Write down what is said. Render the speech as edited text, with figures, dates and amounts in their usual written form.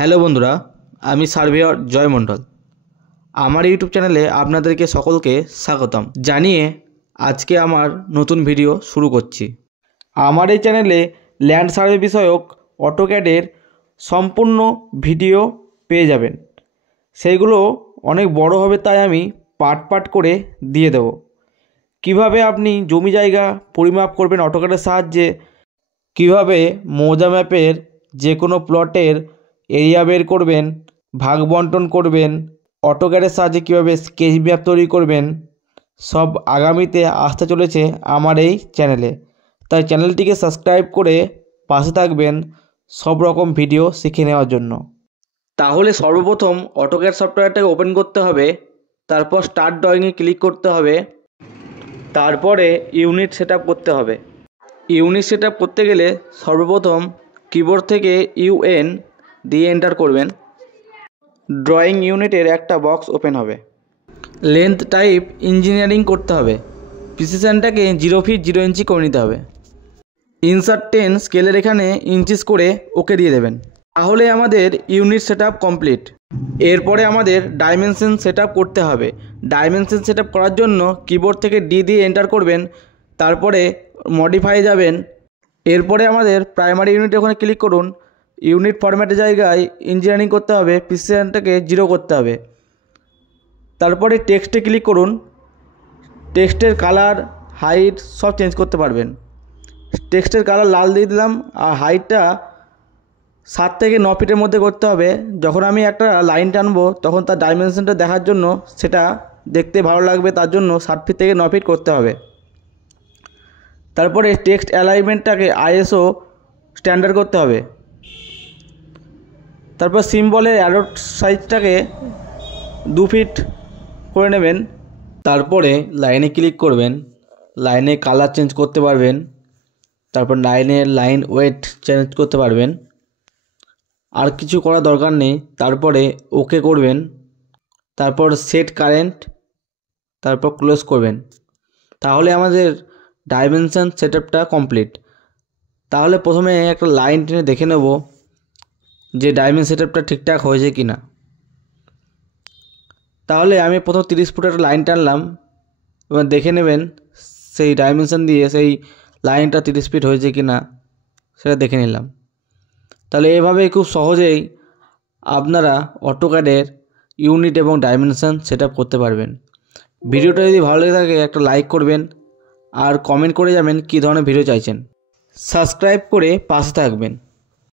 Hello বন্ধুরা, আমি surveyor জয় মণ্ডল। আমার ইউটিউব চ্যানেলে আপনাদেরকে সকলকে স্বাগতম জানিয়ে আজকে আমার নতুন ভিডিও শুরু করছি। আমার এই চ্যানেলে ল্যান্ড সার্ভে বিষয়ক অটোক্যাডের সম্পূর্ণ ভিডিও পেয়ে যাবেন। সেইগুলো অনেক বড় হবে, তাই আমি পার্ট পার্ট করে দিয়ে দেব। কিভাবে আপনি জমি জায়গা পরিমাপ করবেন অটোক্যাডের সাহায্যে, কিভাবে মৌজা ম্যাপের যে কোনো প্লটের এরিয়া বের করবেন, ভাগ বন্টন করবেন, অটোক্যাডের সাহায্যে কীভাবে স্কেচ ম্যাপ তৈরি করবেন, সব আগামীতে আসতে চলেছে আমার এই চ্যানেলে। তাই চ্যানেলটিকে সাবস্ক্রাইব করে পাশে থাকবেন সব রকম ভিডিও শিখে নেওয়ার জন্য। তাহলে সর্বপ্রথম অটোক্যাড সফটওয়্যারটাকে ওপেন করতে হবে, তারপর স্টার্ট ড্রয়িংয়ে ক্লিক করতে হবে, তারপরে ইউনিট সেট আপ করতে হবে। ইউনিট সেট আপ করতে গেলে সর্বপ্রথম কিবোর্ড থেকে UN দিয়ে এন্টার করবেন। ড্রয়িং ইউনিটের একটা বক্স ওপেন হবে। লেন্থ টাইপ ইঞ্জিনিয়ারিং করতে হবে। প্রিসিশনটাকে 0 ফিট 0 ইঞ্চি করে নিতে হবে। ইনসার্ট 10 স্কেলের এখানে ইঞ্চিস করে ওকে দিয়ে দেবেন। তাহলে আমাদের ইউনিট সেট আপ কমপ্লিট। এরপরে আমাদের ডাইমেনশন সেট আপ করতে হবে। ডাইমেনশন সেট আপ করার জন্য কিবোর্ড থেকে D দিয়ে এন্টার করবেন, তারপরে মডিফাই যাবেন। এরপরে আমাদের প্রাইমারি ইউনিট ওখানে ক্লিক করুন। ইউনিট ফরম্যাটের জায়গায় ইঞ্জিনিয়ারিং করতে হবে, প্রিসিশনটাকে 0 করতে হবে। তারপরে টেক্সটে ক্লিক করুন। টেক্সটের কালার, হাইট সব চেঞ্জ করতে পারবেন। টেক্সটের কালার লাল দিয়ে দিলাম, আর হাইটটা 7 থেকে 9 ফিটের মধ্যে করতে হবে। যখন আমি একটা লাইন টানবো তখন তার ডাইমেনশনটা দেখার জন্য, সেটা দেখতে ভালো লাগবে, তার জন্য 7 ফিট থেকে 9 ফিট করতে হবে। তারপরে টেক্সট অ্যালাইনমেন্টটাকে ISO স্ট্যান্ডার্ড করতে হবে। তারপর সিম্বলের অ্যারো সাইজটাকে 2 ফিট করে নেবেন। তারপরে লাইনে ক্লিক করবেন। লাইনে কালার চেঞ্জ করতে পারবেন। তারপর লাইন ওয়েট চেঞ্জ করতে পারবেন। আর কিছু করার দরকার নেই। তারপরে ওকে করবেন। তারপর সেট কারেন্ট, তারপর ক্লোজ করবেন। তাহলে আমাদের ডাইমেনশন সেট আপটা কমপ্লিট। তাহলে প্রথমে একটা লাইন টেনে দেখে নেব যে ডাইমেনশন সেট আপটা ঠিকঠাক হয়েছে কি না। তাহলে আমি প্রথম 30 ফুট একটা লাইন টানলাম। এবার দেখে নেবেন সেই ডাইমেনশন দিয়ে সেই লাইনটা 30 ফিট হয়েছে কি না, সেটা দেখে নিলাম। তাহলে এভাবেই খুব সহজেই আপনারা অটোক্যাডের ইউনিট এবং ডাইমেনশন সেট আপ করতে পারবেন। ভিডিওটা যদি ভালো লেগে থাকে একটা লাইক করবেন, আর কমেন্ট করে যাবেন কী ধরনের ভিডিও চাইছেন। সাবস্ক্রাইব করে পাশে থাকবেন।